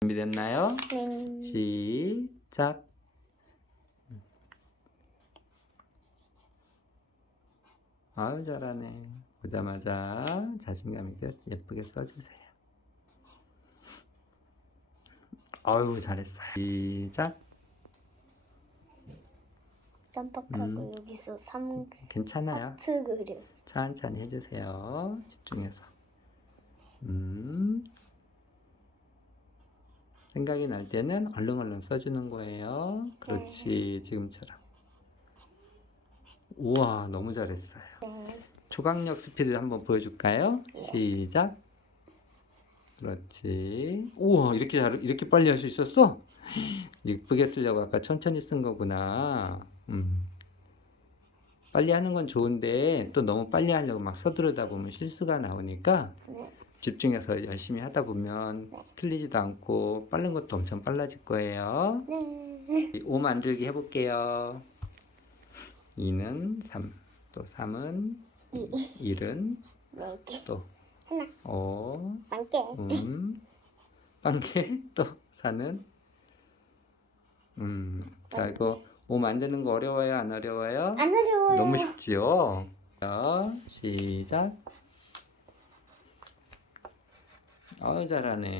준비됐나요? 네. 시작. 아유 잘하네. 보자마자 자신감 있게 예쁘게 써주세요. 아유 잘했어요. 시작. 깜빡하고 음. 여기서 삼 괜찮아요. 하트 그려. 천천히 해주세요. 집중해서. 음. 생각이 날 때는 얼른얼른 써주는 거예요. 그렇지. 지금처럼. 우와, 너무 잘했어요. 네. 초강력 스피드 한번 보여줄까요? 시작. 그렇지. 우와, 이렇게 잘, 이렇게 빨리 할 수 있었어? 예쁘게 쓰려고 아까 천천히 쓴 거구나. 음. 빨리 하는 건 좋은데 또 너무 빨리 하려고 막 서두르다 보면 실수가 나오니까 네. 집중해서 열심히 하다 보면 틀리지도 않고 빠른 것도 엄청 빨라질 거예요. 네. 5 만들기 해볼게요. 2는 3, 또 3은 이. 1은 네 개. 또 하나. 5, 만 개. 음, 빵개 또 4는 음, 자 이거 5 만드는 거 어려워요? 안 어려워요? 안 어려워요. 너무 쉽지요? 자, 시작. 아유 잘하네.